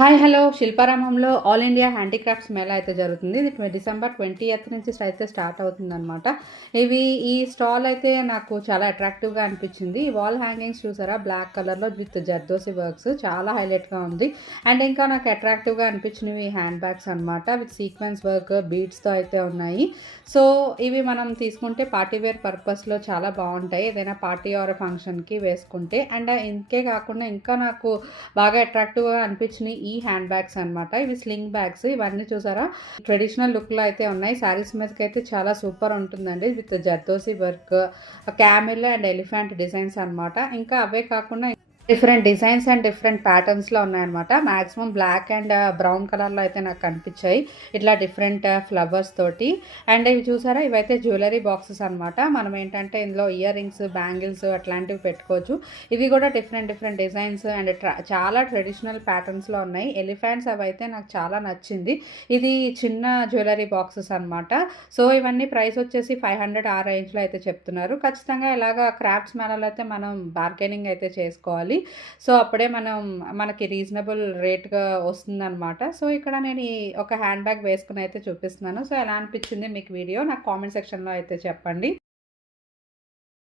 Hi hello శిల్పారామంలో all India handicrafts mela అయితే జరుగుతుంది. ఇది డిసెంబర్ 20th నుంచి అయితే స్టార్ట్ అవుతుందన్నమాట. ఈ స్టాల్ అయితే నాకు చాలా అట్రాక్టివ్గా అనిపించింది. ఈ వాల్ హ్యాంగింగ్స్ చూసారా, బ్లాక్ కలర్లో విత్ జర్దోసి వర్క్స్ చాలా హైలైట్గా ఉంది. అండ్ ఇంకా నాకు అట్రాక్టివ్గా అనిపించినవి హ్యాండ్ బ్యాగ్స్ అనమాట, విత్ సీక్వెన్స్ వర్క్ బీడ్స్తో అయితే ఉన్నాయి. సో ఇవి మనం తీసుకుంటే పార్టీవేర్ పర్పస్లో చాలా బాగుంటాయి, ఏదైనా పార్టీ ఆర్ ఫంక్షన్కి వేసుకుంటే. అండ్ ఇంకే కాకుండా ఇంకా నాకు బాగా అట్రాక్టివ్గా అనిపించినవి ఈ హ్యాండ్ బ్యాగ్స్ అనమాట. ఇవి స్లింగ్ బ్యాగ్స్. ఇవన్నీ చూసారా, ట్రెడిషనల్ లుక్లో అయితే ఉన్నాయి. శారీస్ మీదకి అయితే చాలా సూపర్ ఉంటుందండి, with zardozi work, camel and elephant designs అనమాట. ఇంకా అవే కాకుండా డిఫరెంట్ డిజైన్స్ అండ్ డిఫరెంట్ ప్యాటర్న్స్లో ఉన్నాయన్నమాట. మ్యాక్సిమం బ్లాక్ అండ్ బ్రౌన్ కలర్లో అయితే నాకు కనిపించాయి, ఇట్లా డిఫరెంట్ ఫ్లవర్స్ తోటి. అండ్ ఇవి చూసారా, ఇవైతే జ్యువెలరీ బాక్సెస్ అనమాట. మనం ఏంటంటే ఇందులో ఇయర్ రింగ్స్, బ్యాంగిల్స్ అట్లాంటివి పెట్టుకోవచ్చు. ఇవి కూడా డిఫరెంట్ డిజైన్స్ అండ్ చాలా ట్రెడిషనల్ ప్యాటర్న్స్లో ఉన్నాయి. ఎలిఫెంట్స్ అవి అయితే నాకు చాలా నచ్చింది. ఇది చిన్న జ్యువెలరీ బాక్సెస్ అనమాట. సో ఇవన్నీ ప్రైస్ వచ్చేసి 500 ఆ రేంజ్లో అయితే చెప్తున్నారు. ఖచ్చితంగా ఇలాగా క్రాఫ్ట్స్ మేళాలో అయితే మనం బార్గెనింగ్ అయితే చేసుకోవాలి. సో అప్పుడే మనకి రీజనబుల్ రేట్గా వస్తుందన్నమాట. సో ఇక్కడ నేను ఈ ఒక హ్యాండ్ బ్యాగ్ వేసుకుని అయితే చూపిస్తున్నాను. సో ఎలా అనిపించింది మీకు వీడియో నాకు కామెంట్ సెక్షన్లో అయితే చెప్పండి.